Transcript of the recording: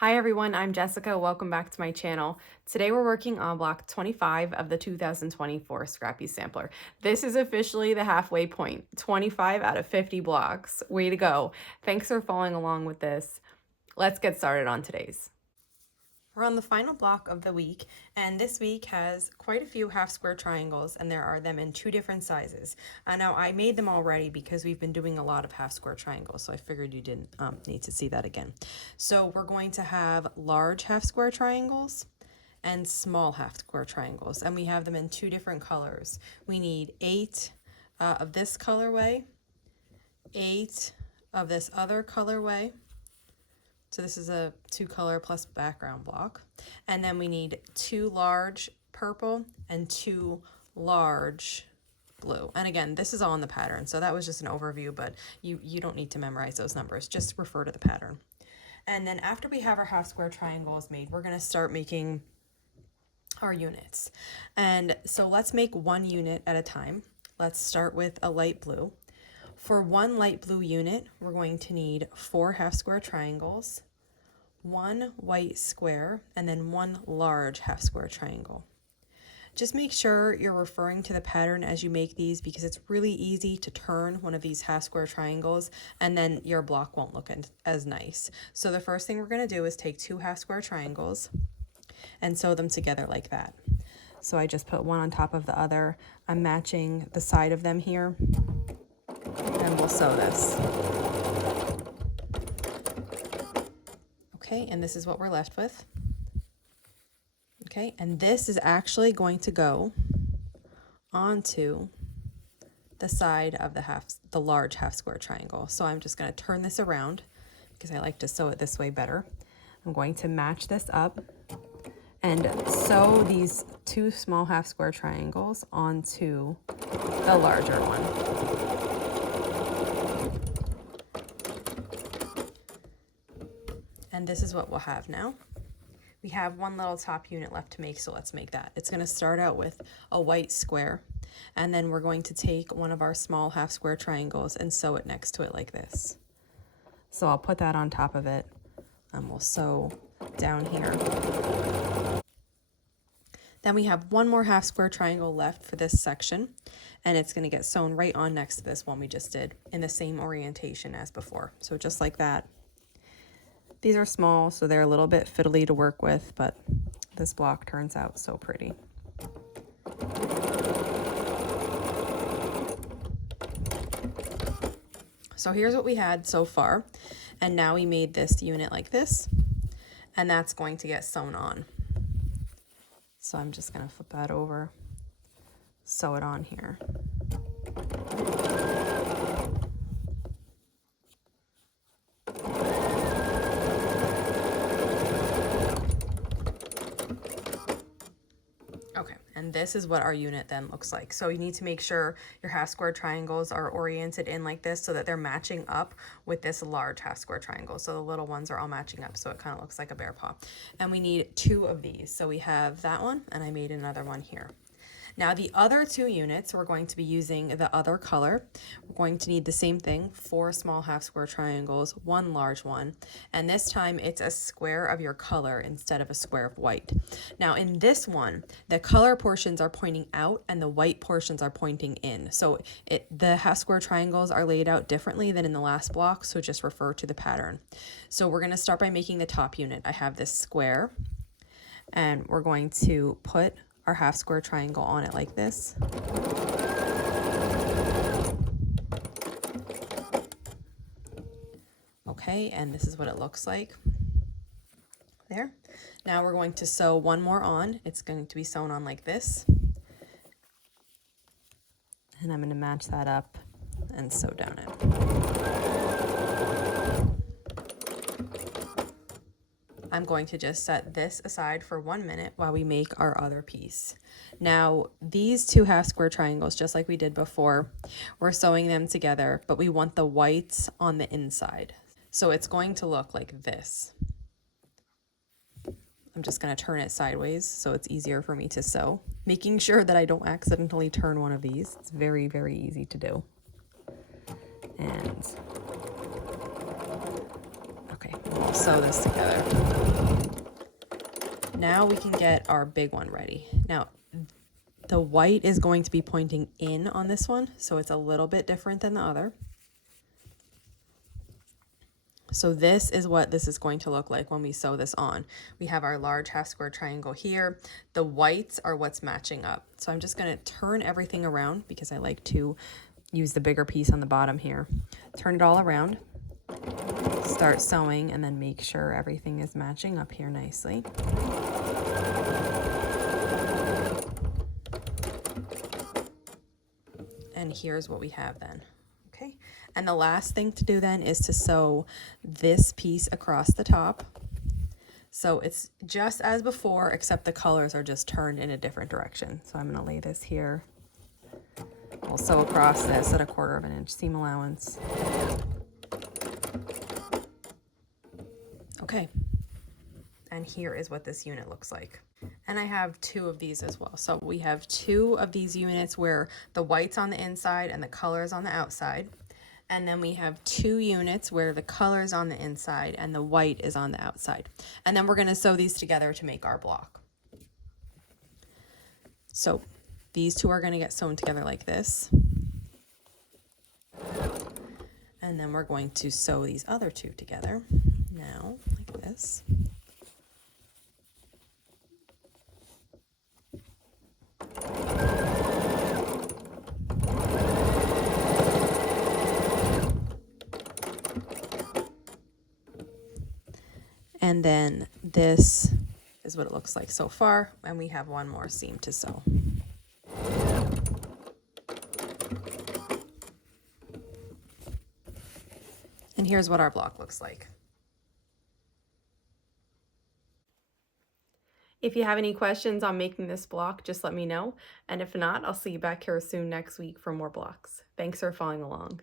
Hi everyone, I'm Jessica. Welcome back to my channel. Today we're working on block 25 of the 2024 Scrappy Sampler. This is officially the halfway point, 25 out of 50 blocks. Way to go. Thanks for following along with this. Let's get started on today's. We're on the final block of the week, and this week has quite a few half square triangles, and there are them in two different sizes. Now, I made them already because we've been doing a lot of half square triangles, so I figured you didn't need to see that again. So we're going to have large half square triangles and small half square triangles, and we have them in two different colors. We need 8 of this colorway, 8 of this other colorway. So this is a 2-color plus background block. And then we need 2 large purple and 2 large blue. And again, this is all in the pattern. So that was just an overview, but you don't need to memorize those numbers. Just refer to the pattern. And then after we have our half square triangles made, we're going to start making our units. And so let's make one unit at a time. Let's start with a light blue. For one light blue unit, we're going to need 4 half square triangles, 1 white square, and then 1 large half square triangle. Just make sure you're referring to the pattern as you make these, because it's really easy to turn one of these half square triangles and then your block won't look as nice. So the first thing we're going to do is take 2 half square triangles and sew them together like that. So I just put one on top of the other. I'm matching the side of them here. And we'll sew this. Okay, and this is what we're left with. Okay, and this is actually going to go onto the side of the large half square triangle. So I'm just going to turn this around because I like to sew it this way better. I'm going to match this up and sew these 2 small half square triangles onto the larger one. And this is what we'll have now. We have one little top unit left to make, so let's make that. It's going to start out with a white square, and then we're going to take one of our small half square triangles and sew it next to it like this. So I'll put that on top of it, and we'll sew down here. Then we have one more half square triangle left for this section, and it's going to get sewn right on next to this one we just did in the same orientation as before. So just like that. These are small, so they're a little bit fiddly to work with, but this block turns out so pretty. So here's what we had so far, and now we made this unit like this, and that's going to get sewn on. So I'm just going to flip that over, sew it on here. And this is what our unit then looks like. So you need to make sure your half square triangles are oriented in like this so that they're matching up with this large half square triangle. So the little ones are all matching up, so it kind of looks like a bear paw. And we need 2 of these. So we have that one, and I made another one here. Now the other 2 units, we're going to be using the other color. We're going to need the same thing, 4 small half square triangles, 1 large one, and this time it's a square of your color instead of a square of white. Now in this one, the color portions are pointing out and the white portions are pointing in. So the half square triangles are laid out differently than in the last block, so just refer to the pattern. So we're going to start by making the top unit. I have this square, and we're going to put our half square triangle on it like this. Okay, and this is what it looks like there. Now we're going to sew one more on. It's going to be sewn on like this. And I'm going to match that up and sew down it. I'm going to just set this aside for 1 minute while we make our other piece. Now, these 2 half square triangles, just like we did before, we're sewing them together, but we want the whites on the inside. So it's going to look like this. I'm just going to turn it sideways so it's easier for me to sew, making sure that I don't accidentally turn one of these. It's very, very easy to do. And okay, we'll sew this together. Now we can get our big one ready. Now, the white is going to be pointing in on this one, so it's a little bit different than the other. So this is what this is going to look like when we sew this on. We have our large half square triangle here. The whites are what's matching up. So I'm just going to turn everything around because I like to use the bigger piece on the bottom here. Turn it all around. Start sewing and then make sure everything is matching up here nicely. And here's what we have then. Okay, and the last thing to do then is to sew this piece across the top. So it's just as before, except the colors are just turned in a different direction. So I'm going to lay this here. We'll sew across this at 1/4 inch seam allowance. Okay, and here is what this unit looks like. And I have 2 of these as well. So we have 2 of these units where the white's on the inside and the color is on the outside. And then we have 2 units where the color is on the inside and the white is on the outside. And then we're going to sew these together to make our block. So these 2 are going to get sewn together like this. And then we're going to sew these other 2 together now like this. And then this is what it looks like so far, and we have 1 more seam to sew. And here's what our block looks like. If you have any questions on making this block, just let me know. And if not, I'll see you back here soon next week for more blocks. Thanks for following along.